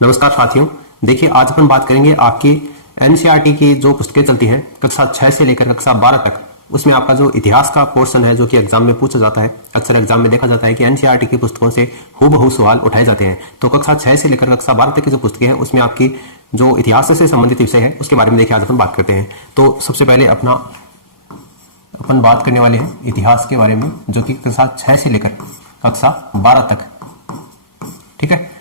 नमस्कार साथियों, देखिए आज अपन बात करेंगे आपकी एनसीईआरटी की जो पुस्तकें चलती हैं कक्षा 6 से लेकर कक्षा 12 तक। उसमें आपका जो इतिहास का पोर्शन है जो कि एग्जाम में पूछा जाता है, अक्सर एग्जाम में देखा जाता है कि एनसीईआरटी की पुस्तकों से हूबहू सवाल उठाए जाते हैं। तो कक्षा 6 से लेकर कक्षा 12 तक की जो पुस्तकें हैं उसमें आपकी जो इतिहास से संबंधित विषय है उसके बारे में देखिए आज अपन बात करते हैं। तो सबसे पहले अपन बात करने वाले हैं इतिहास के बारे में, जो कि कक्षा 6 से लेकर कक्षा 12 तक। ठीक है,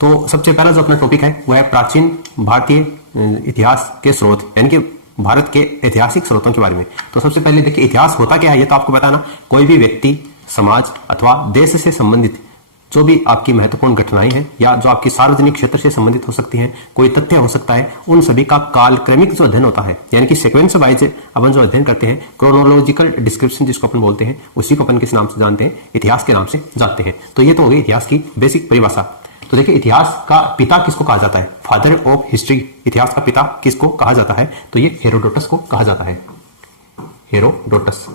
तो सबसे पहला जो अपना टॉपिक है वो है प्राचीन भारतीय इतिहास के स्रोत, यानी कि भारत के ऐतिहासिक स्रोतों के बारे में। तो सबसे पहले देखिए इतिहास होता क्या है, ये तो आपको पता ना। कोई भी व्यक्ति, समाज अथवा देश से संबंधित जो भी आपकी महत्वपूर्ण घटनाएं हैं या जो आपकी सार्वजनिक क्षेत्र से संबंधित हो सकती हैं, कोई तथ्य हो सकता है, उन सभी का कालक्रमिक जो अध्ययन होता है, यानी कि सीक्वेंस वाइज अपन जो अध्ययन करते हैं, क्रोनोलॉजिकल डिस्क्रिप्शन जिसको अपन बोलते हैं, उसी को अपन किस नाम से जानते हैं, इतिहास के नाम से जानते हैं। तो ये तो हो गई इतिहास की बेसिक परिभाषा। तो देखिए इतिहास का पिता किसको कहा जाता है, फादर ऑफ हिस्ट्री, इतिहास का पिता किसको कहा जाता है, तो ये हेरोडोटस को कहा जाता है। हेरोडोटस,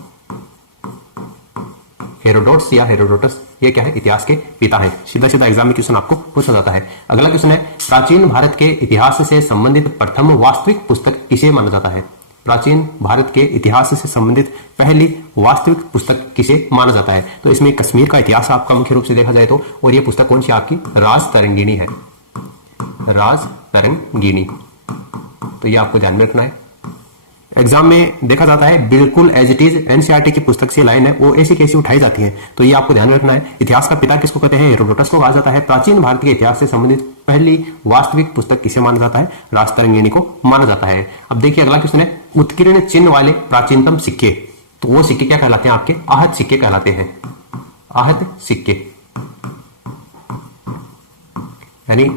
हेरोडोट्स या हेरोडोटस, ये क्या है, इतिहास के पिता है। सीधा सीधा एग्जाम में क्वेश्चन आपको पूछा जाता है। अगला क्वेश्चन है प्राचीन भारत के इतिहास से संबंधित प्रथम वास्तविक पुस्तक किसे माना जाता है। प्राचीन भारत के इतिहास से संबंधित पहली वास्तविक पुस्तक किसे माना जाता है। तो इसमें कश्मीर का इतिहास आपका मुख्य रूप से देखा जाए तो, और ये पुस्तक कौन सी आपकी, राजतरंगिणी है, राजतरंगिणी। तो ये आपको ध्यान में रखना है। एग्जाम में देखा जाता है बिल्कुल एज इट इज एनसीईआरटी की पुस्तक से लाइन है वो ऐसी कैसी उठाई जाती है, तो ये आपको ध्यान में रखना है। इतिहास का पिता किसको कहते हैं, हेरोडोटस को कहा जाता है। प्राचीन भारत के इतिहास से संबंधित पहली वास्तविक पुस्तक किसे माना जाता है, राजतरंगिणी को माना जाता है। अब देखिए अगला क्वेश्चन है उत्कीर्ण चिन्ह वाले प्राचीनतम सिक्के। तो वो सिक्के क्या कहलाते हैं, आपके आहत सिक्के कहलाते हैं। आहत सिक्के यानी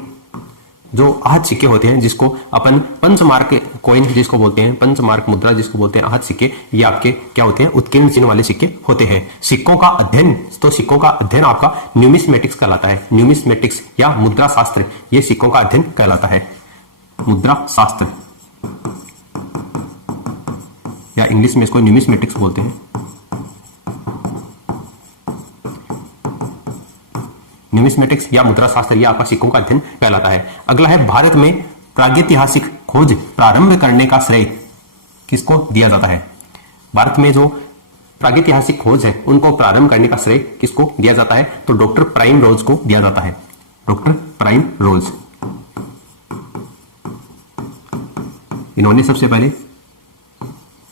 जो आहत सिक्के होते हैं, जिसको अपन पंचमार्क कॉइन जिसको बोलते हैं, पंचमार्क मुद्रा जिसको बोलते हैं, आहत सिक्के, ये आपके क्या होते हैं, उत्कीर्ण चिन्ह वाले सिक्के होते हैं। सिक्कों का अध्ययन, तो सिक्कों का अध्ययन आपका न्यूमिस्मेटिक्स कहलाता है। न्यूमिस्मेटिक्स या मुद्रा शास्त्र, ये सिक्कों का अध्ययन कहलाता है। मुद्रा शास्त्र या इंग्लिश में इसको न्यूमिस्मेटिक्स बोलते हैं। न्यूमिस्मेटिक्स या मुद्रा शास्त्र, यह आपका सिक्कों का अध्ययन कहलाता है। अगला है भारत में प्रागैतिहासिक खोज प्रारंभ करने का श्रेय किसको दिया जाता है। भारत में जो प्रागैतिहासिक खोज है उनको प्रारंभ करने का श्रेय किसको दिया जाता है, तो डॉक्टर प्राइम रोज को दिया जाता है। डॉक्टर प्राइम रोज, इन्होंने सबसे पहले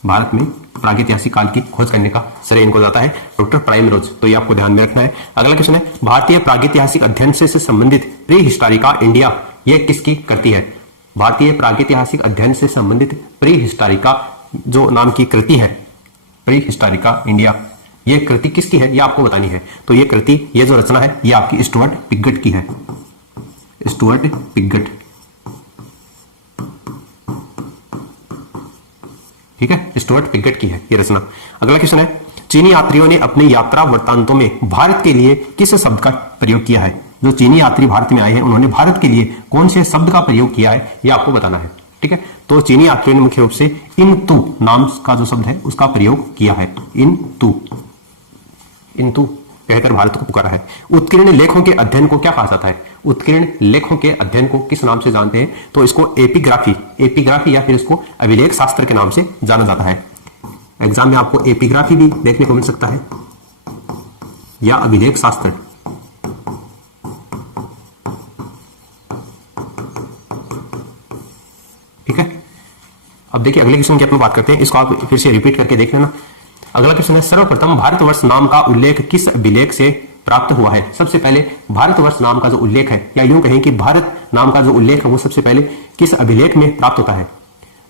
भारत में प्रागैतिहासिक काल की खोज करने का श्रेय इनको जाता है, डॉक्टर प्राइम रोज। तो ये आपको ध्यान में रखना है। अगला क्वेश्चन है भारतीय प्रागैतिहासिक अध्ययन से संबंधित प्री हिस्टोरिका इंडिया, ये किसकी कृति है। भारतीय प्रागैतिहासिक अध्ययन से संबंधित प्री हिस्टोरिका जो नाम की कृति है, प्री हिस्टोरिका इंडिया, ये कृति किसकी है, ये आपको बतानी है। तो ये कृति, ये जो रचना है, ये आपकी स्टुअर्ट पिगट की है। स्टुअर्ट पिगट, ठीक है, स्टुअर्ट पिगट की है ये रचना। अगला क्वेश्चन है चीनी यात्रियों ने अपने यात्रा वृत्तांतों में भारत के लिए किस शब्द का प्रयोग किया है। जो चीनी यात्री भारत में आए हैं उन्होंने भारत के लिए कौन से शब्द का प्रयोग किया है, ये आपको बताना है। ठीक है, तो चीनी यात्रियों ने मुख्य रूप से इनतु नाम का जो शब्द है उसका प्रयोग किया है। इनतु, इनतु कहकर भारत को पुकारा है। उत्कीर्ण लेखों के अध्ययन को क्या कहा जाता है। उत्कीर्ण लेखों के अध्ययन को किस नाम से जानते हैं, तो इसको एपिग्राफी, एपिग्राफी या फिर इसको अभिलेख शास्त्र के नाम से जाना जाता है। एग्जाम में आपको एपिग्राफी भी देखने को मिल सकता है या अभिलेख शास्त्र। ठीक है, अब देखिए अगले क्वेश्चन की अपन बात करते हैं, इसको आप फिर से रिपीट करके देख लेना। अगला क्वेश्चन है सर्वप्रथम भारतवर्ष नाम का उल्लेख किस अभिलेख से प्राप्त हुआ है। सबसे पहले भारतवर्ष नाम का जो उल्लेख है, या यूं कहें कि भारत नाम का जो उल्लेख है वो सबसे पहले किस अभिलेख में प्राप्त होता है।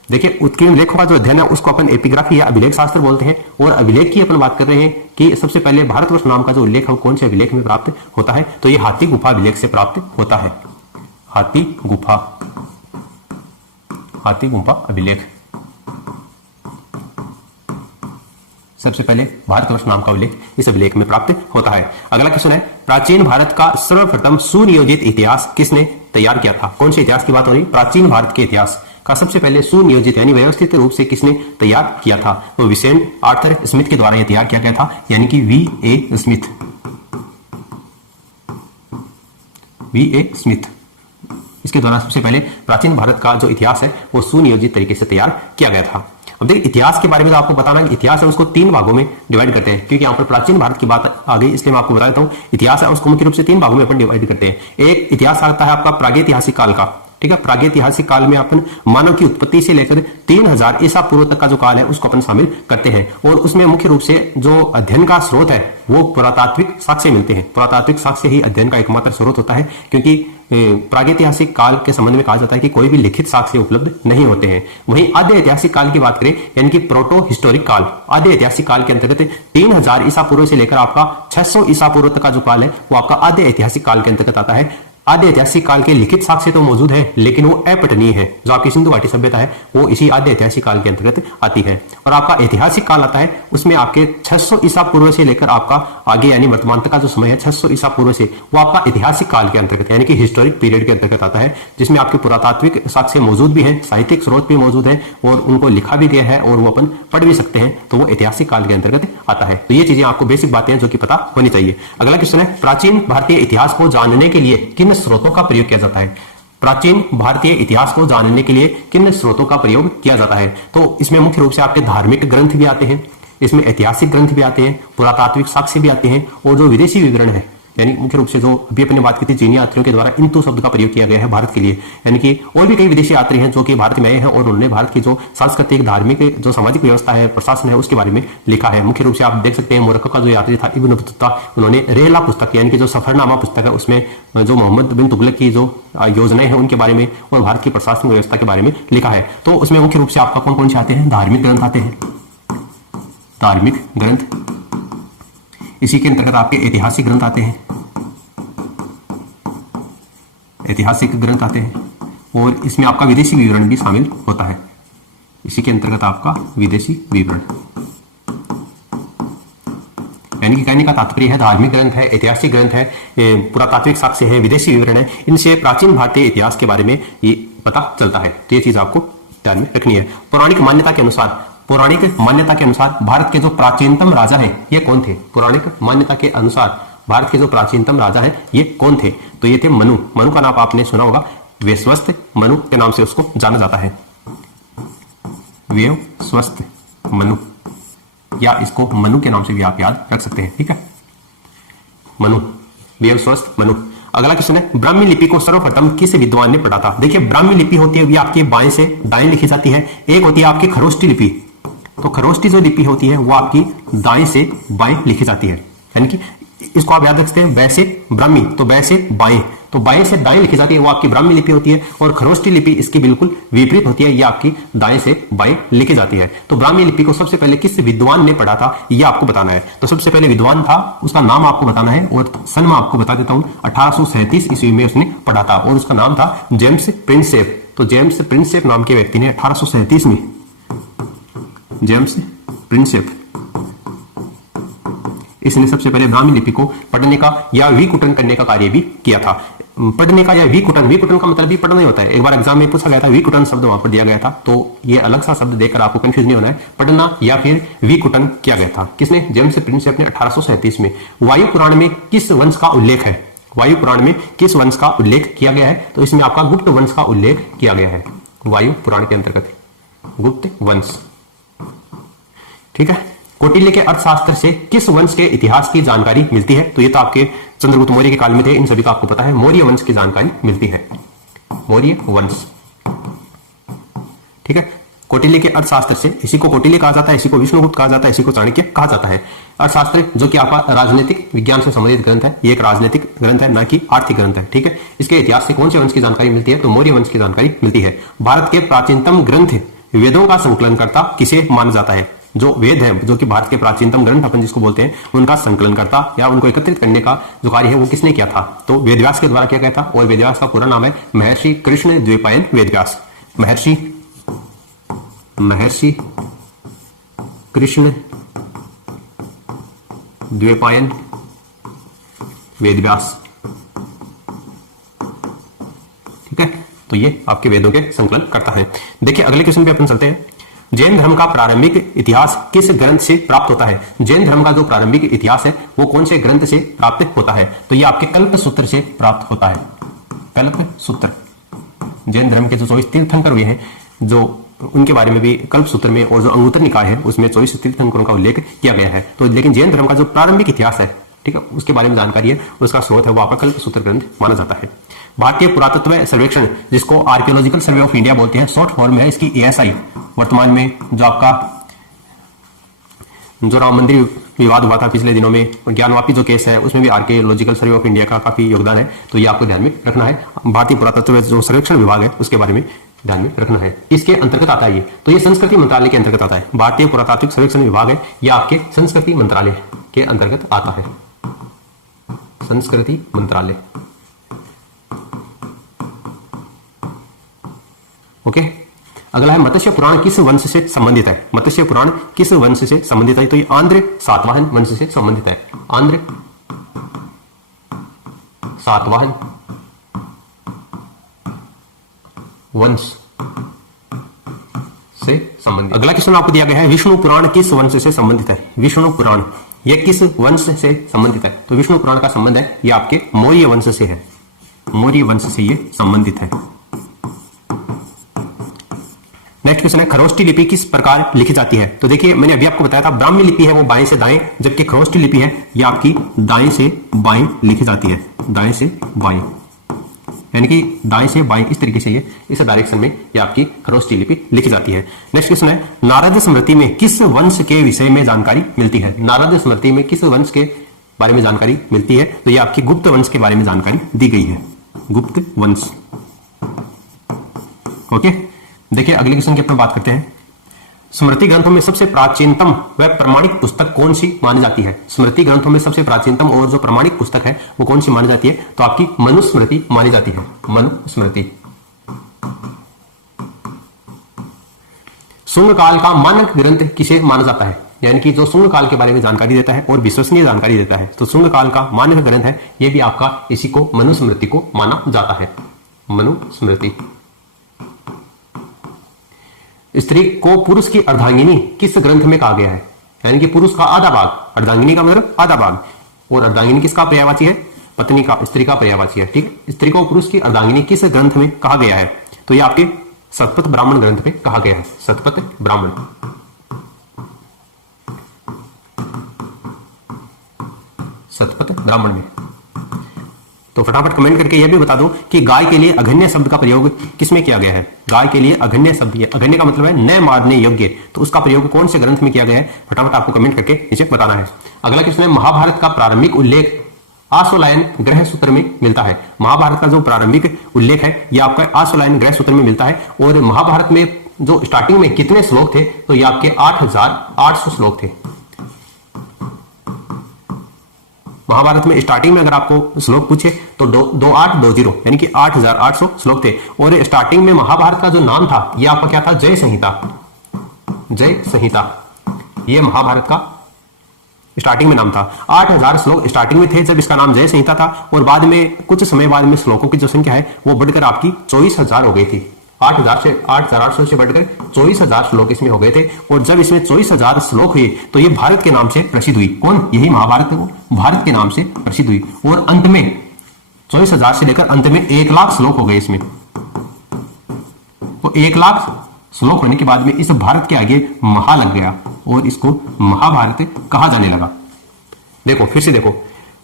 देखिए उत्कीर्ण लेखों का जो अध्ययन है उसको अपन एपिग्राफी या अभिलेख शास्त्र बोलते हैं, और अभिलेख की अपन बात कर रहे हैं कि सबसे पहले भारतवर्ष नाम का जो उल्लेख है वो कौन से अभिलेख में प्राप्त होता है, तो ये हाथी गुफा अभिलेख से प्राप्त होता है। हाथी गुफा, हाथी गुफा अभिलेख सबसे पहले भारतवर्ष नाम का उल्लेख इस अभिलेख में प्राप्त होता है। अगला क्वेश्चन है प्राचीन भारत का सर्वप्रथम सुनियोजित इतिहास किसने तैयार किया था। कौन से इतिहास की बात हो रही, प्राचीन भारत के इतिहास का सबसे पहले सुनियोजित यानी व्यवस्थित रूप से किसने तैयार किया था, तो विसेंट आर्थर स्मिथ के द्वारा यह तैयार किया गया था, यानी कि V.A. स्मिथ। V.A. स्मिथ इसके द्वारा सबसे पहले प्राचीन भारत का जो इतिहास है वो सुनियोजित तरीके से तैयार किया गया था। अब देखिए इतिहास के बारे में तो आपको बताना है, इतिहास है उसको 3 भागों में डिवाइड करते हैं, क्योंकि यहाँ पर प्राचीन भारत की बात आ गई इसलिए मैं आपको बता देता हूँ। इतिहास है उसको मुख्य रूप से 3 भागों में अपन डिवाइड करते हैं। एक इतिहास आता है आपका प्रागैतिहासिक काल का, ठीक है। प्रागैतिहासिक काल में अपन मानव की उत्पत्ति से लेकर 3000 ईसा पूर्व तक का जो काल है उसको अपन शामिल करते हैं, और उसमें मुख्य रूप से जो अध्ययन का स्रोत है वो पुरातात्विक साक्ष्य मिलते हैं। पुरातात्विक साक्ष्य ही अध्ययन का एकमात्र स्रोत होता है, क्योंकि प्रागैतिहासिक काल के संबंध में कहा जाता है कि कोई भी लिखित साक्ष्य उपलब्ध नहीं होते हैं। वहीं आद्य ऐतिहासिक काल की बात करें, यानी कि प्रोटो हिस्टोरिक काल, आद्य ऐतिहासिक काल के अंतर्गत 3000 ईसा पूर्व से लेकर आपका 600 ईसा पूर्व तक का जो काल है वो आपका आद्य ऐतिहासिक काल के अंतर्गत आता है। आद्य ऐतिहासिक काल के लिखित साक्ष्य तो मौजूद है, लेकिन वो अपठनीय है। जो आपकी सिंधु घाटी सभ्यता है वो इसी आद्य ऐतिहासिक काल के अंतर्गत आती है। और आपका ऐतिहासिक काल आता है, उसमें आपके 600 ईसा पूर्व से लेकर आपका आगे यानी वर्तमान तक का जो समय है 600 ईसा पूर्व से, वो आपका ऐतिहासिक काल के अंतर्गत यानी कि हिस्टोरिक पीरियड के अंतर्गत आता है, जिसमें आपके पुरातात्विक साक्ष्य मौजूद भी है, साहित्यिक स्रोत भी मौजूद है और उनको लिखा भी गया है और वो अपन पढ़ भी सकते हैं, तो वो ऐतिहासिक काल के अंतर्गत आता है। तो ये चीजें आपको बेसिक बातें हैं जो कि पता होनी चाहिए। अगला क्वेश्चन है, प्राचीन भारतीय इतिहास को जानने के लिए किन स्रोतों का प्रयोग किया जाता है? प्राचीन भारतीय इतिहास को जानने के लिए किन स्रोतों का प्रयोग किया जाता है? तो इसमें मुख्य रूप से आपके धार्मिक ग्रंथ भी आते हैं, इसमें ऐतिहासिक ग्रंथ भी आते हैं, पुरातात्विक साक्ष्य भी आते हैं, और जो विदेशी विवरण है यानी मुख्य रूप से जो अभी अपने बात की थी चीनी यात्रियों के द्वारा इंतु शब्द का प्रयोग किया गया है भारत के लिए, यानी कि और भी कई विदेशी यात्री हैं जो कि भारत में आए हैं और उन्होंने भारत की जो सांस्कृतिक धार्मिक जो सामाजिक व्यवस्था है प्रशासन है उसके बारे में लिखा है। मुख्य रूप से आप देख सकते हैं मोरक्को का जो यात्री था इब्न बतूता, उन्होंने रेहला पुस्तक यानी कि जो सफरनामा पुस्तक है उसमें जो मोहम्मद बिन तुगलक की जो योजनाएं हैं उनके बारे में और भारत की प्रशासनिक व्यवस्था के बारे में लिखा है। तो उसमें मुख्य रूप से आपका कौन कौन से आते हैं? धार्मिक ग्रंथ आते हैं, धार्मिक ग्रंथ। इसी के अंतर्गत आपके ऐतिहासिक ग्रंथ आते हैं, ऐतिहासिक ग्रंथ आते हैं, और इसमें आपका विदेशी विवरण भी शामिल होता है। इसी के अंतर्गत आपका विदेशी विवरण यानी कि कहने का तात्पर्य है धार्मिक ग्रंथ है, ऐतिहासिक ग्रंथ है, पुरातात्विक साक्ष्य है, विदेशी विवरण है, इनसे प्राचीन भारतीय इतिहास के बारे में ये पता चलता है। तो ये चीज आपको ध्यान में रखनी है। पौराणिक मान्यता के अनुसार भारत के जो प्राचीनतम राजा है ये कौन थे? पौराणिक मान्यता के अनुसार भारत के जो प्राचीनतम राजा है ये कौन थे? तो ये थे मनु। मनु का नाम आपने सुना होगा, वेस्वस्त मनु के नाम से उसको जाना जाता है, वेस्वस्त मनु, या इसको मनु के नाम से भी आप याद रख सकते हैं, ठीक है, मनु, वेस्वस्त मनु। अगला क्वेश्चन है, ब्राह्मी लिपि को सर्वप्रथम किस विद्वान ने पढ़ा था? देखिए ब्राह्मी लिपि होती है आपकी बाएं से दाएं लिखी जाती है, एक होती है आपकी खरोष्टी लिपि। तो खरोष्टी जो लिपि होती है वो आपकी दाएं से बाएं लिखी जाती है, यानी कि इसको आप याद रखते हैं बै से ब्राह्मी, तो बै से बाएं, तो बाएं से दाएं लिखी जाती है वो आपकी ब्राह्मी लिपि होती है, और खरोष्टी लिपि इसकी बिल्कुल विपरीत होती है, ये आपकी दाएं से बाएं लिखी जाती है। तो ब्राह्मी लिपि को सबसे पहले किस विद्वान ने पढ़ा था ये आपको बताना है। तो सबसे पहले विद्वान था, उसका नाम आपको बताना है, और सन मैं आपको बता देता हूं 1837 ईस्वी में उसने पढ़ा था, और उसका नाम था जेम्स प्रिंसेप। तो जेम्स प्रिंसेप नाम के व्यक्ति ने 1837 में, जेम्स प्रिंसेप, इसने सबसे पहले ब्राह्मी लिपि को पढ़ने का या विकुटन करने का कार्य भी किया था। पढ़ने का या विकुटन का मतलब भी पढ़ना ही होता है। एक बार एग्जाम में पूछा गया था, विकुटन शब्द वहां पर दिया गया था, तो ये अलग सा शब्द देकर आपको कंफ्यूज नहीं होना है, पढ़ना या फिर विकुटन किया गया था। किसने? जेम्स प्रिंसेप ने 1837 में। वायु पुराण में किस वंश का उल्लेख है? वायु पुराण में किस वंश का उल्लेख किया गया है? तो इसमें आपका गुप्त वंश का उल्लेख किया गया है, वायु पुराण के अंतर्गत गुप्त वंश, ठीक है। कौटिल्य के अर्थशास्त्र से किस वंश के इतिहास की जानकारी मिलती है? तो ये तो आपके चंद्रगुप्त मौर्य के काल में थे, इन सभी का आपको पता है। मौर्य वंश की जानकारी मिलती है, मौर्य वंश, ठीक है। कौटिल्य के अर्थशास्त्र से, इसी को कौटिल्य कहा जाता है, इसी को विष्णुगुप्त कहा जाता है, इसी को चाणक्य कहा जाता है। अर्थशास्त्र जो कि आपका राजनीतिक विज्ञान से संबंधित ग्रंथ है, ये एक राजनीतिक ग्रंथ है, न कि आर्थिक ग्रंथ है, ठीक है। इसके इतिहास से कौन से वंश की जानकारी मिलती है? तो मौर्य वंश की जानकारी मिलती है। भारत के प्राचीनतम ग्रंथ वेदों का संकलनकर्ता किसे माना जाता है? जो वेद है, जो कि भारत के प्राचीनतम ग्रंथ अपन जिसको बोलते हैं, उनका संकलनकर्ता या उनको एकत्रित करने का जो कार्य है वो किसने किया था? तो वेदव्यास के द्वारा किया गया था, और वेदव्यास का पूरा नाम है महर्षि कृष्ण द्वैपायन वेदव्यास। महर्षि कृष्ण द्वैपायन वेदव्यास, ठीक है। तो ये आपके वेदों के संकलन करता है। देखिए अगले क्वेश्चन पे अपन चलते हैं। जैन धर्म का प्रारंभिक इतिहास किस ग्रंथ से प्राप्त होता है? जैन धर्म का जो प्रारंभिक इतिहास है वो कौन से ग्रंथ से प्राप्त होता है? तो ये आपके कल्प सूत्र से प्राप्त होता है, कल्प सूत्र। जैन धर्म के जो 24 तीर्थंकर हुए हैं, जो उनके बारे में भी कल्प सूत्र में और जो अंगुत्तर निकाय है उसमें 24 तीर्थंकरों का उल्लेख किया गया है। तो लेकिन जैन धर्म का जो प्रारंभिक इतिहास है, ठीक है, उसके बारे में जानकारी है, उसका स्रोत है वो आपका कल्प सूत्र ग्रंथ माना जाता है। भारतीय पुरातत्व सर्वेक्षण, जिसको आर्कियोलॉजिकल सर्वे ऑफ इंडिया बोलते हैं, शॉर्ट फॉर्म है इसकी ASI। वर्तमान में जो आपका जो राम मंदिर विवाद हुआ था पिछले दिनों में, ज्ञानवापी जो केस है, उसमें भी आर्कियोलॉजिकल सर्वे ऑफ इंडिया का काफी योगदान है। तो ये आपको ध्यान में रखना है। भारतीय पुरातत्व जो सर्वेक्षण विभाग है उसके बारे में ध्यान में रखना है। इसके अंतर्गत आता है ये, तो ये संस्कृति मंत्रालय के अंतर्गत आता है। भारतीय पुरातात्विक सर्वेक्षण विभाग है, यह आपके संस्कृति मंत्रालय के अंतर्गत आता है। संस्कृति मंत्रालय, ओके। अगला है मत्स्य पुराण किस वंश से संबंधित है? मत्स्य पुराण किस वंश से संबंधित है? तो ये आंध्र सातवाहन वंश से संबंधित है। आंध्र सातवाहन वंश से संबंधित। अगला क्वेश्चन आपको दिया गया है, विष्णु पुराण किस वंश से संबंधित है? विष्णु पुराण यह किस वंश से संबंधित है? तो विष्णु पुराण का संबंध है यह आपके मौर्य वंश से है। मौर्य वंश से यह संबंधित है। नेक्स्ट क्वेश्चन है, खरोष्टी लिपि किस प्रकार लिखी जाती है? तो देखिए मैंने अभी आपको बताया था, ब्राह्मी लिपि है वो बाएं से दाएं, जबकि खरोष्टी लिपि है ये आपकी दाएं से बाएं लिखी जाती है। दाएं से बाएं, यानी कि दाएं से बाएं, इस तरीके से ये इस डायरेक्शन में ये आपकी खरोष्टी लिपि लिखी जाती है। नेक्स्ट क्वेश्चन है, नारद स्मृति में किस वंश के विषय में जानकारी मिलती है? नारद स्मृति में किस वंश के बारे में जानकारी मिलती है? तो ये आपकी गुप्त वंश के बारे में जानकारी दी गई है। गुप्त वंश, ओके। देखिए अगले क्वेश्चन की अपन बात करते हैं, स्मृति ग्रंथों में सबसे प्राचीनतम व प्रमाणिक पुस्तक कौन सी मानी जाती है? स्मृति ग्रंथों में सबसे प्राचीनतम और जो प्रमाणिक पुस्तक है वो कौन सी मानी जाती है? तो आपकी मनुस्मृति मानी जाती है। मनुस्मृति। शुंग काल का मानक ग्रंथ किसे माना जाता है? यानी कि जो शुंग काल के बारे में जानकारी देता है और विश्वसनीय जानकारी देता है, तो शुंग काल का मानक ग्रंथ है यह भी आपका इसी को मनुस्मृति को माना जाता है। मनुस्मृति। स्त्री को पुरुष की अर्धांगिनी किस ग्रंथ में कहा गया है? यानी कि पुरुष का आधा भाग, अर्धांगिनी का मतलब आधा भाग, और अर्धांगिनी किसका पर्यायवाची है? पत्नी का, स्त्री का पर्यायवाची है, ठीक है। स्त्री को पुरुष की अर्धांगिनी किस ग्रंथ में कहा गया है? तो ये आपके शतपथ ब्राह्मण ग्रंथ में कहा गया है। शतपथ ब्राह्मण, शतपथ ब्राह्मण में। तो फटाफट कमेंट करके यह भी बता दो कि गाय के लिए अघन्य शब्द का प्रयोग किसमें किया गया है? गाय के लिए अघन्य शब्द, अघन्य का मतलब है न मारने योग्य, तो उसका प्रयोग कौन से ग्रंथ में किया गया है? फटाफट आपको कमेंट करके नीचे बताना है। अगला क्वेश्चन है, महाभारत का प्रारंभिक उल्लेख आशोलायन ग्रह सूत्र में मिलता है। महाभारत का जो प्रारंभिक उल्लेख है यह आपका आशोलायन ग्रह सूत्र में मिलता है। और महाभारत में जो स्टार्टिंग में कितने श्लोक थे? तो ये आपके 8800 श्लोक थे। महाभारत में स्टार्टिंग में अगर आपको श्लोक पूछे तो 2820 यानी कि 8800 श्लोक थे। और स्टार्टिंग में महाभारत का जो नाम था यह आपका क्या था? जय संहिता। जय संहिता, यह महाभारत का स्टार्टिंग में नाम था। 8000 श्लोक स्टार्टिंग में थे जब इसका नाम जय संहिता था, और बाद में कुछ समय बाद में श्लोकों की जो संख्या है वो बढ़कर आपकी 24000 हो गई थी। 8800 से बढ़कर 24000 श्लोक इसमें हो गए थे। और जब इसमें 24000 श्लोक हुए तो ये भारत के नाम से प्रसिद्ध हुई। कौन? यही महाभारत है, वो भारत के नाम से प्रसिद्ध हुई। और अंत में 24000 से लेकर अंत में 1,00,000 श्लोक हो गए इसमें। तो 1,00,000 श्लोक होने के बाद में इस भारत के आगे महा लग गया और इसको महाभारत कहा जाने लगा। देखो फिर से देखो,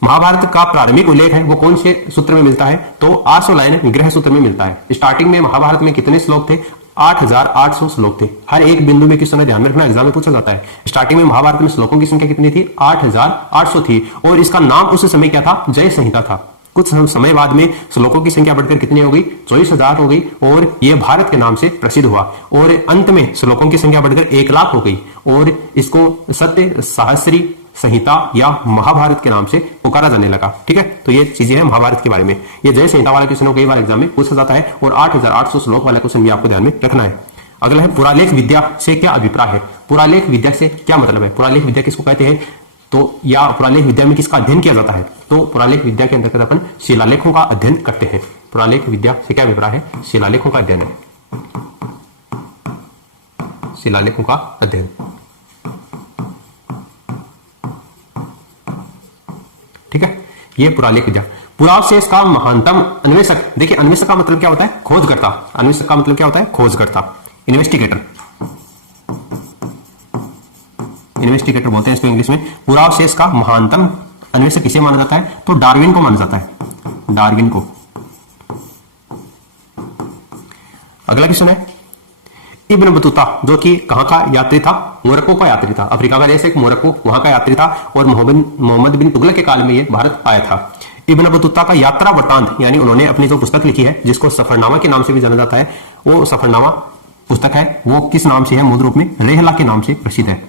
महाभारत का प्रारंभिक उल्लेख है वो कौन से सूत्र में मिलता है? तो आशोलायन ग्रह सूत्र में मिलता है। स्टार्टिंग में महाभारत में कितने श्लोक थे? 8800 श्लोक थे। हर एक बिंदु में क्वेश्चन ध्यान में रखना, एग्जाम में पूछा जाता है। स्टार्टिंग में महाभारत में श्लोकों की संख्या कितनी थी? 8800 थी। और इसका नाम उस समय क्या था? जय संहिता था। कुछ समय बाद में श्लोकों की संख्या बढ़कर कितनी हो गई? 24000 हो गई और यह भारत के नाम से प्रसिद्ध हुआ। और अंत में श्लोकों की संख्या बढ़कर 1,00,000 हो गई और इसको सत्य सहस्री संहिता या महाभारत के नाम से पुकारा जाने लगा। ठीक है, तो ये चीजें हैं महाभारत के बारे में। ये जय संहिता वाला क्वेश्चन कई बार एग्जाम में पूछा जाता है और 8800 श्लोक वाला क्वेश्चन भी आपको ध्यान में रखना है। अगला है, पुरालेख विद्या से क्या अभिप्राय है? पुरालेख विद्या से क्या मतलब है? पुरालेख विद्या किसको कहते हैं? तो या पुरालेख विद्या में किसका अध्ययन किया जाता है? तो पुरालेख विद्या के अंतर्गत अपन शिलालेखों का अध्ययन करते हैं। पुरालेख विद्या से क्या अभिप्राय है? शिलालेखों का अध्ययन है। शिलालेखों का अध्ययन, ठीक है, ये पुरालेख विद्या। पुरावशेष का महानतम अन्वेषक, देखिए अन्वेषक का मतलब क्या होता है, खोजकर्ता। अन्वेषक का मतलब क्या होता है, खोजकर्ता, इन्वेस्टिगेटर। इन्वेस्टिगेटर बोलते हैं इसको इंग्लिश में। पुरावशेष का महानतम अन्वेषक किसे माना जाता है, तो डार्विन को माना जाता है, डार्विन को। अगला क्वेश्चन है, इब्न बतूता जो कि कहां का यात्री था, मोरक्को का यात्री था। अफ्रीका का देश एक मोरक्को, वहां का यात्री था और मोहम्मद बिन तुगलक के काल में ये भारत आया था। इब्न बतूता का यात्रा वृत्तांत, यानी उन्होंने अपनी जो पुस्तक लिखी है जिसको सफरनामा के नाम से भी जाना जाता है, वो सफरनामा पुस्तक है, वो किस नाम से है, मूल रूप में रेहला के नाम से प्रसिद्ध है।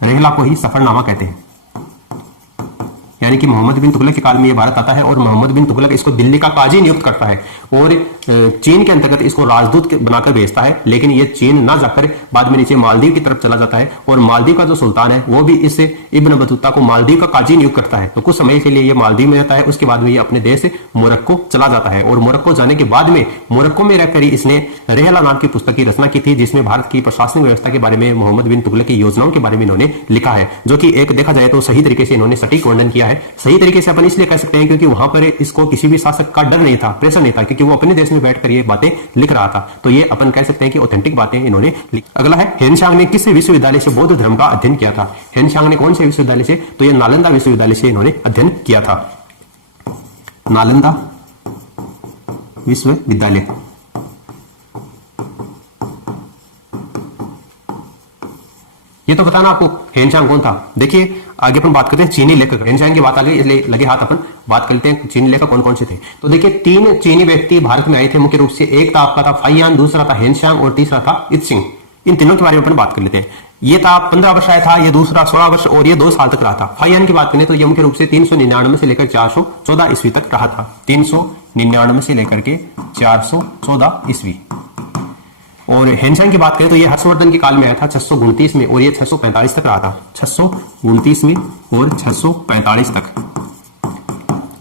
रेहला को ही सफरनामा कहते हैं। यानी कि मोहम्मद बिन तुगलक के काल में ये भारत आता है और मोहम्मद बिन तुगलक इसको दिल्ली का काजी नियुक्त करता है और चीन के अंतर्गत इसको राजदूत बनाकर भेजता है। लेकिन ये चीन ना जाकर बाद में नीचे मालदीव की तरफ चला जाता है और मालदीव का जो सुल्तान है वो भी इस इब्न बतूता को मालदीव का काजी नियुक्त करता है। तो कुछ समय के लिए ये मालदीव में रहता है, उसके बाद में ये अपने देश मोरक्को चला जाता है और मोरक्को जाने के बाद में मोरक्को में रहकर ही इसने रेहला नाम की पुस्तक की रचना की थी, जिसमें भारत की प्रशासनिक व्यवस्था के बारे में, मोहम्मद बिन तुगलक की योजनाओं के बारे में इन्होंने लिखा है, जो कि एक देखा जाए तो सही तरीके से इन्होंने सटीक वर्णन किया है। सही तरीके से अपन इसलिए कह सकते हैं क्योंकि वहां पर इसको किसी भी शासक का डर नहीं था, प्रेशर नहीं था, क्योंकि वो अपने देश में बैठकर ये बातें लिख रहा था। तो ये अपन कह सकते हैं कि ऑथेंटिक बातें इन्होंने लिखी। अगला है, हेनशांग ने किस विश्वविद्यालय से बौद्ध धर्म का अध्ययन किया था। हेनशांग ने कौन से विश्वविद्यालय से, तो ये नालंदा विश्वविद्यालय से इन्होंने अध्ययन किया था। नालंदा विश्वविद्यालय। ये तो बताना आपको हेनशांग कौन था। देखिए आगे अपन बात करते हैं चीनी लेखक। हेनशांग की बात आ गई इसलिए लगे हाथ अपन बात करते हैं चीनी लेखक कौन कौन से थे। तो देखिए 3 चीनी व्यक्ति भारत में आए थे मुख्य रूप से। एक था आपका था फाइयान, दूसरा था हेनशांग और तीसरा था इत्सिंग। इन तीनों के बारे में अपन बात कर लेते हैं। ये था 15 वर्ष आया था, ये दूसरा 16 वर्ष और ये 2 साल तक रहा था। फाइयान की बात करें तो ये मुख्य रूप से 399 से लेकर 414 ईस्वी तक रहा था। 399 से लेकर के 414 ईस्वी। और हेनशांग की बात करें तो ये हर्षवर्धन के काल में आया था 629 में और ये 645 तक रहा था। 629 में और 645 तक।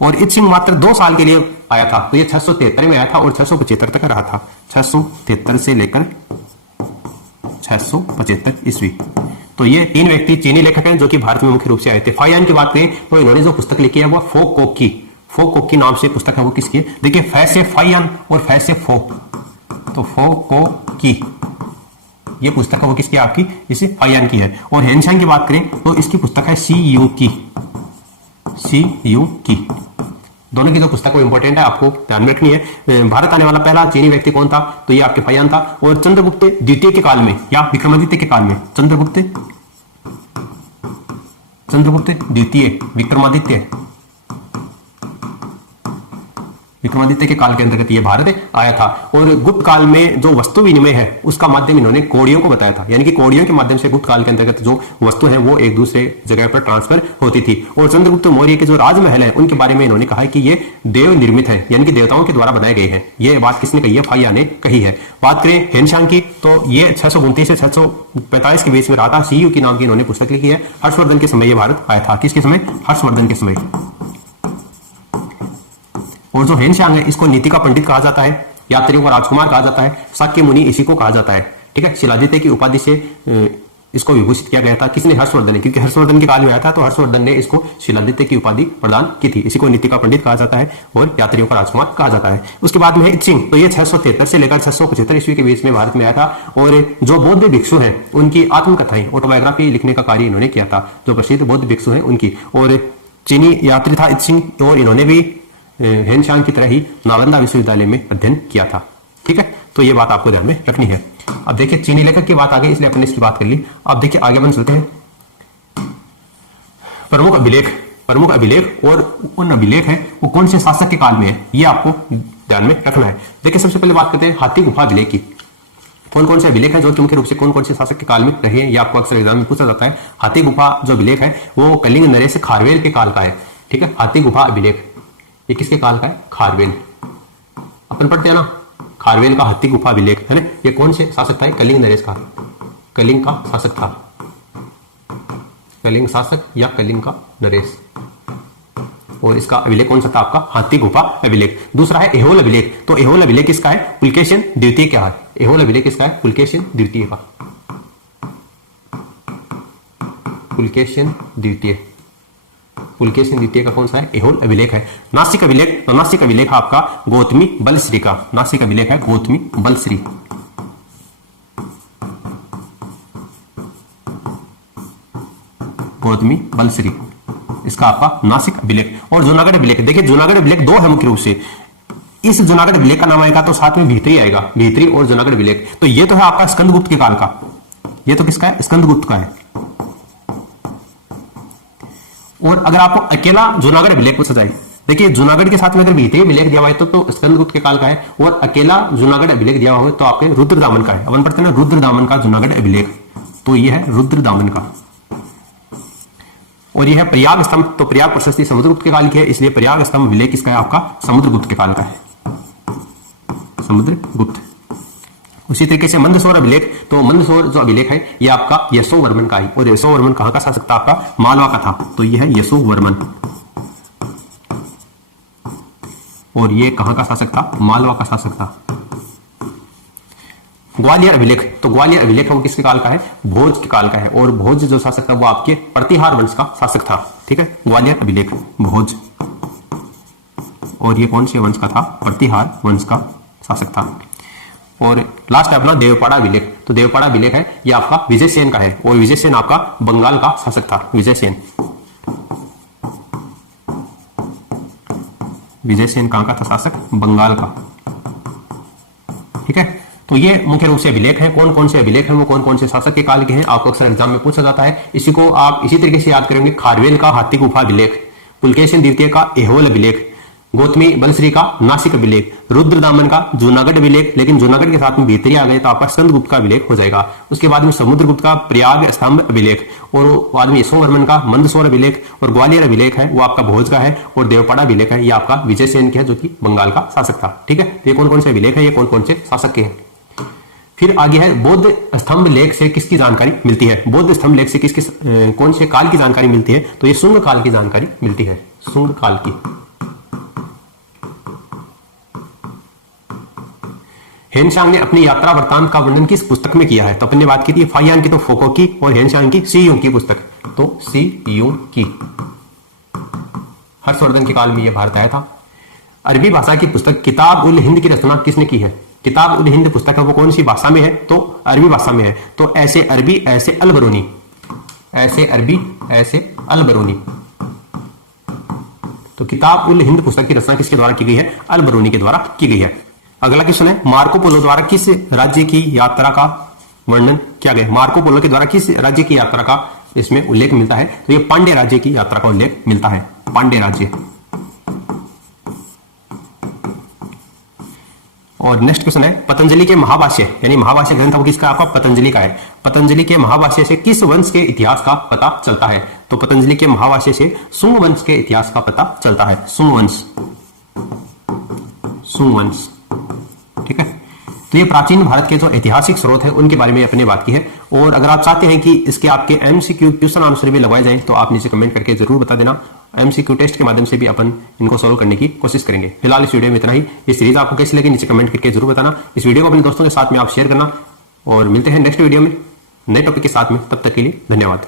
और इत्सिंग मात्र 2 साल के लिए आया था, तो ये 673 में आया था और 675 तक रहा था। 673 से लेकर 675 ईस्वी। तो ये 3 व्यक्ति चीनी लेखक हैं जो कि भारत में मुख्य रूप से आए थे। फाइयान की बात करें तो इन्होंने जो पुस्तक लिखी है वो फोक कोकी, फोक कोकी नाम से पुस्तक है। वो किसकी है, देखिए फै से फाइयान और फै से फोक, तो फोक को की ये पुस्तक है वो किसकी, आपकी इसे फाइयान की है। और हेनशांग की बात करें तो इसकी पुस्तक है सी यू की, सी यू की। दोनों की जो पुस्तक वो इंपॉर्टेंट है, आपको ध्यान में रखनी है। भारत आने वाला पहला चीनी व्यक्ति कौन था, तो ये आपके फाइयान था। और चंद्रगुप्त द्वितीय के काल में या विक्रमादित्य के काल में, चंद्रगुप्त द्वितीय, विक्रमादित्य के काल के अंतर्गत ये भारत आया था। और गुप्त काल में जो वस्तु विनिमय है उसका माध्यम इन्होंने कोड़ियों को बताया था, यानी कि कोड़ियों के माध्यम से गुप्त काल के अंतर्गत जो वस्तु है वो एक दूसरे जगह पर ट्रांसफर होती थी। और चंद्रगुप्त मौर्य के जो राजमहल है उनके बारे में इन्होंने कहा कि ये देव निर्मित है, यानी कि देवताओं के द्वारा बनाए गए हैं। ये बात किसने कही है, फाइयान ने कही है। बात करें हेनशांग की तो ये 629 से 645 के बीच में रहा था। सीयू की नाम की इन्होंने पुस्तक लिखी है। हर्षवर्धन के समय ये भारत आया था। किसके समय, हर्षवर्धन के समय। और जो हेनशांग है इसको नीति का पंडित कहा जाता है, यात्रियों का राजकुमार कहा जाता है, शाक्य मुनि इसी को कहा जाता है। ठीक है, शिलादित्य की उपाधि से इसको विभूषित किया गया था। किसने, हर्षवर्धन ने, क्योंकि हर्षवर्धन के काल में आया था तो हर्षवर्धन ने इसको शिलादित्य की उपाधि प्रदान की थी। इसी को नीति का पंडित कहा जाता है और यात्रियों का राजकुमार कहा जाता है। उसके बाद में इत्सिंग, तो ये 673 से लेकर 675 ईस्वी के बीच में भारत में आया था। और जो बौद्ध भिक्षु हैं उनकी आत्मकथाएं, ऑटोबायोग्राफी लिखने का कार्य इन्होंने किया था, जो प्रसिद्ध बौद्ध भिक्षु हैं उनकी। और चीनी यात्री था इत्सिंग और इन्होंने भी हेनशांग की तरह ही नालंदा विश्वविद्यालय में अध्ययन किया था। ठीक है, तो ये बात आपको ध्यान में रखनी है। अब देखिए चीनी लेखक की बात आ गई इसलिए अपने इसकी बात कर ली। अब देखिए आगे बढ़ चलते हैं। प्रमुख अभिलेख और उन अभिलेख है वो कौन से शासक के काल में है, ये आपको ध्यान में रखना है। देखिए सबसे पहले बात करते हैं हाथी गुफा अभिलेख की। कौन कौन से अभिलेख है जो कि मुख्य रूप से कौन कौन से शासक के काल में रहे, ये आपको अक्सर एग्जाम में पूछा जाता है। हाथी गुफा जो अभिलेख है वो कलिंग नरेश खारवेल के काल का है। ठीक है, हाथी गुफा अभिलेख ये किसके काल का है, खारवेल। अपन पढ़ते हैं ना, खारवेल का हाथी गुफा अभिलेख है ना। ये कौन से शासक था, कलिंग नरेश का, कलिंग का शासक था, कलिंग शासक या कलिंग का नरेश। और इसका अभिलेख कौन सा था, आपका हाथी गुफा अभिलेख। दूसरा है एहोल अभिलेख। तो एहोल अभिलेख किसका है, पुलकेशिन द्वितीय का है। एहोल अभिलेख किसका है, पुलकेशिन द्वितीय का, पुलकेशिन द्वितीय। पुलकेशिन द्वितीय का कौन सा है? एहोल अभिलेख है। नासिक अभिलेख, तो नासिक अभिलेख आपका गौतमी बलश्री का, नासिक अभिलेख है गौतमी बलश्री। गौतमी बलश्री इसका आपका नासिक अभिलेख। और जूनागढ़ अभिलेख, देखिए जूनागढ़ अभिलेख दो है मुख्य रूप से। इस जूनागढ़ अभिलेख का नाम आएगा तो साथ में भीतरी आएगा, भीतरी और जूनागढ़ अभिलेख। तो ये तो है आपका स्कंदगुप्त के काल का, ये तो किसका है? स्कंदगुप्त का है। और अगर आपको अकेला जूनागढ़ अभिलेख पूछा जाए, देखिए जूनागढ़ के साथ में अगर भीतरी अभिलेख दिया हुआ है तो स्कंदगुप्त के काल का है, और अकेला जूनागढ़ अभिलेख दिया हुआ है तो आपके रुद्रदामन का है। अपन पढ़ते हैं ना रुद्रदामन का जूनागढ़ अभिलेख, तो ये है रुद्रदामन का। और यह है प्रयाग स्तंभ, तो प्रयाग प्रशस्ति समुद्रगुप्त के काल की है, इसलिए प्रयाग स्तंभ अभिलेख किसका है? आपका समुद्रगुप्त के काल का है, समुद्रगुप्त। उसी तरीके से मंदसौर अभिलेख, तो मंदसौर जो अभिलेख है ये आपका यशोवर्मन का है। और यशोवर्मन कहां का शासक था? आपका मालवा का था, तो यह है यशोवर्मन। और ये कहां का शासक था? मालवा का शासक था। ग्वालियर अभिलेख, तो ग्वालियर अभिलेख है वो किसके काल का है? भोज के काल का है। और भोज जो शासक था वो आपके प्रतिहार वंश का शासक था। ठीक है, ग्वालियर अभिलेख भोज। और ये कौन से वंश का था? प्रतिहार वंश का शासक था। और लास्ट है अपना देवपाड़ा अभिलेख, तो देवपाड़ा अभिलेख है ये आपका विजयसेन का है। और विजयसेन आपका बंगाल का शासक था, विजयसेन। विजयसेन कहां का था शासक? बंगाल का। ठीक है, तो ये मुख्य रूप से अभिलेख है। कौन कौन से अभिलेख हैं, वो कौन कौन से शासक के काल के हैं, आपको अक्सर एग्जाम में पूछा जाता है। इसी को आप इसी तरीके से याद करेंगे। खारवेल का हाथी गुफा अभिलेख, पुलकेशिन द्वितीय का एहोल अभिलेख, गौतमी बलश्री का नासिक अभिलेख, रुद्रदामन का जूनागढ़ अभिलेख, लेकिन जूनागढ़ के साथ में भीतरी आ गए तो आपका स्कंदगुप्त का अभिलेख हो जाएगा। उसके बाद में समुद्रगुप्त का प्रयाग स्तंभ अभिलेख, और बाद में यशोवर्मन का मंदसौर अभिलेख, और ग्वालियर अभिलेख है वो आपका भोज का है, और देवपाड़ा अभिलेख है ये आपका विजयसेन के है जो कि बंगाल का शासक था। ठीक है, ये कौन कौन से अभिलेख है, ये कौन कौन से शासक के हैं। फिर आगे है बौद्ध स्तंभ लेख से किसकी जानकारी मिलती है? बौद्ध स्तंभ लेख से किसके कौन से काल की जानकारी मिलती है? तो ये शुंग काल की जानकारी मिलती है, शुंग काल की। हेनशांग ने अपनी यात्रा वृत्तांत का वर्णन किस पुस्तक में किया है? तो अपन ने बात की थी फाहियान की तो फोको की, और हेनशांग की सी यूंग की पुस्तक, तो सी यूंग की। हर्षवर्धन के काल में यह भारत आया था। अरबी भाषा की पुस्तक किताब उल हिंद की रचना किसने की है? किताब उल हिंद पुस्तक है वो कौन सी भाषा में है? तो अरबी भाषा में है। तो ऐसे अरबी ऐसे अल बरूनी, ऐसे अरबी ऐसे अल बरूनी। तो किताब उल हिंद पुस्तक की रचना किसके द्वारा की गई है? अल बरूनी के द्वारा की गई है। अगला क्वेश्चन है मार्को पोलो द्वारा किस राज्य की यात्रा का वर्णन किया गया? मार्को पोलो के द्वारा किस राज्य की यात्रा का इसमें उल्लेख मिलता है? तो ये पांड्य राज्य की यात्रा का उल्लेख मिलता है, पांड्य राज्य। और नेक्स्ट क्वेश्चन है पतंजलि के महाभाष्य, यानी महाभाष्य ग्रंथ वो किसका? आपका पतंजलि का है। पतंजलि के महाभाष्य से किस वंश के इतिहास का पता चलता है? तो पतंजलि के महाभाष्य से सुंग वंश के इतिहास का पता चलता है, सुंग वंश, सुंग वंश। ठीक है, तो ये प्राचीन भारत के जो ऐतिहासिक स्रोत है उनके बारे में अपने बात की है। और अगर आप चाहते हैं कि इसके आपके एमसीक्यू क्वेश्चन आंसर भी लगवाए जाएं तो आप नीचे कमेंट करके जरूर बता देना। एमसीक्यू टेस्ट के माध्यम से भी अपन इनको सोल्व करने की कोशिश करेंगे। फिलहाल इस वीडियो में इतना ही। ये सीरीज आपको कैसी लगी नीचे कमेंट करके जरूर बताना। इस वीडियो को अपने दोस्तों के साथ में आप शेयर करना, और मिलते हैं नेक्स्ट वीडियो में नए टॉपिक के साथ में। तब तक के लिए धन्यवाद।